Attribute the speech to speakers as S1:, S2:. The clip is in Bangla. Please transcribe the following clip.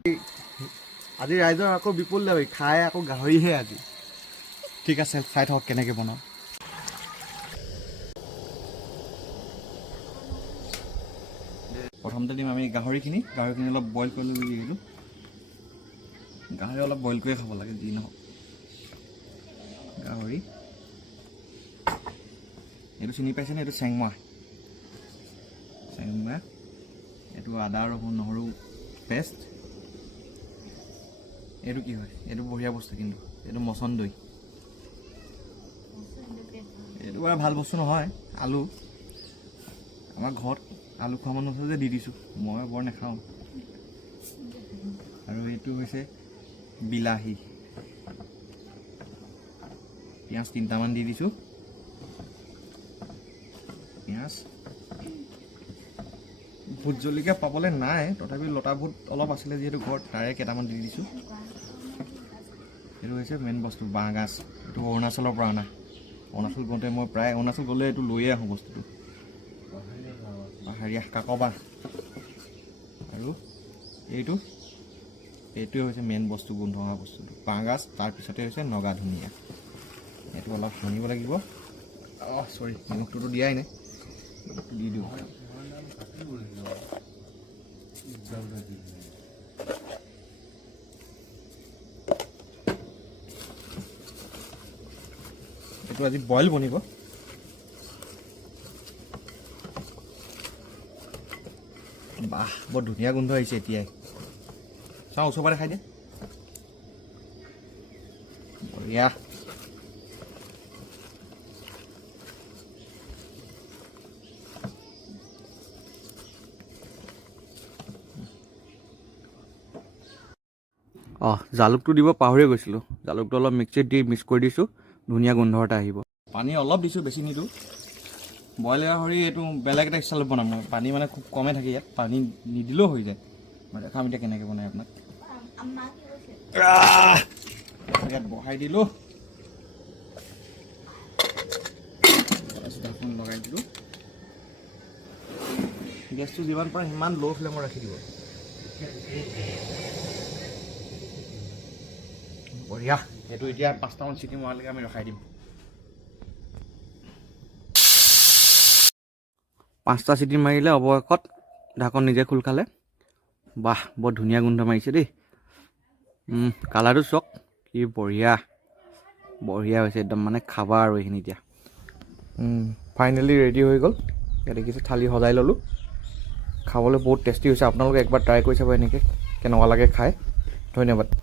S1: আজি ৰাইজৰ আকৌ বিপুল দাবী খাই আকৌ গাহৰিহে আজি। ঠিক আছে চাই থাকক কেনেকৈ বনাওঁ। প্ৰথমতে দিম আমি গাহৰিখিনি গাহৰিখিনি অলপ বইল কৰি লৈ দিলোঁ গাহৰি অলপ বইল কৰিয়ে খাব লাগে যি নহওক। গাহৰি। এইটো চিনি পাইছেনে এইটো চেংমা। চেংমা। এইটো আদা ৰহুন নহৰু পেষ্ট। এইটো কি হয়? এইটো বঢ়িয়া বস্তু কিন্তু। এইটো মচন্দৈ এইটো বাৰু ভালো বস্তু নহয়, আলু। আমাৰ ঘৰত আলু খোৱা মানুহ আছে যে, দি দিছোঁ। মই বৰ নাখাওঁ। আৰু এইটো হৈছে বিলাহী। পিঁয়াজ তিনিটামান দি দিছোঁ। পিঁয়াজ। ভোট জলকীয়া পাবলৈ নাই, তথাপি লতা ভোট অলপ আছিলে যিহেতু ঘৰত, তাৰে কেইটামান দি দিছোঁ। এইটো হৈছে মেইন বস্তু, বাঁহগাজ। এইটো অৰুণাচলৰ পৰা অনা অৰুণাচল গওঁতে মই প্ৰায়, অৰুণাচল গ'লে এইটো লৈয়ে আহোঁ বস্তুটো। পাহাৰীয়া কাকবাহ আৰু এইটো, এইটোৱে হৈছে মেইন বস্তু গোন্ধ অহা বস্তুটো। বাঁহগাজ তাৰপিছতে হৈছে নগা ধনিয়া। এইটো অলপ সানিব লাগিব। অঁ চৰি নিমখটোতো দিয়াই নাই। দি দিওঁ। এইটো আজি বইল বনিব। বাহ, বৰ ধুনীয়া গোন্ধ আহিছে এতিয়াই। চাওঁ ওচৰৰ পৰা দেখাই দিয়া বঢ়িয়া। অঁ জালুকটো দিব পাহৰিয়ে গৈছিলোঁ। জালুকটো অলপ মিক্সিত দি মিক্স কৰি দিছোঁ। ধুনীয়া গোন্ধ এটা আহিব। পানী অলপ দিছোঁ বেছি নিদিওঁ। বইল গাহৰি এইটো বেলেগ এটা ষ্টাইলত বনাম মই। পানী মানে খুব কমে থাকে ইয়াত। পানী নিদিলেও হৈ যায়। মই দেখাম এতিয়া কেনেকৈ বনাই আপোনাক। ইয়াত বহাই দিলোঁ। ঢাকোন লগাই দিলোঁ। গেছটো যিমান পাৰে সিমান ল' ফ্লেমত ৰাখি দিব। বঢ়িয়া। এইটো এতিয়া পাঁচটামান চিটি মৰালৈকে আমি ৰখাই দিম। পাঁচটা চিটি মাৰিলে অৱশেষত ঢাকন নিজে খোল খালে। বাহ বৰ ধুনীয়া গোন্ধ মাৰিছে দেই। কালাৰটো চাওক কি বঢ়িয়া। বঢ়িয়া হৈছে একদম মানে খাবা আৰু এইখিনি এতিয়া। ফাইনেলি ৰেডি হৈ গ'ল। ইয়াত দেখিছে থালি সজাই ল'লোঁ। খাবলৈ বহুত টেষ্টি হৈছে। আপোনালোকে একবাৰ ট্ৰাই কৰি চাব এনেকৈ কেনেকুৱা লাগে খাই। ধন্যবাদ।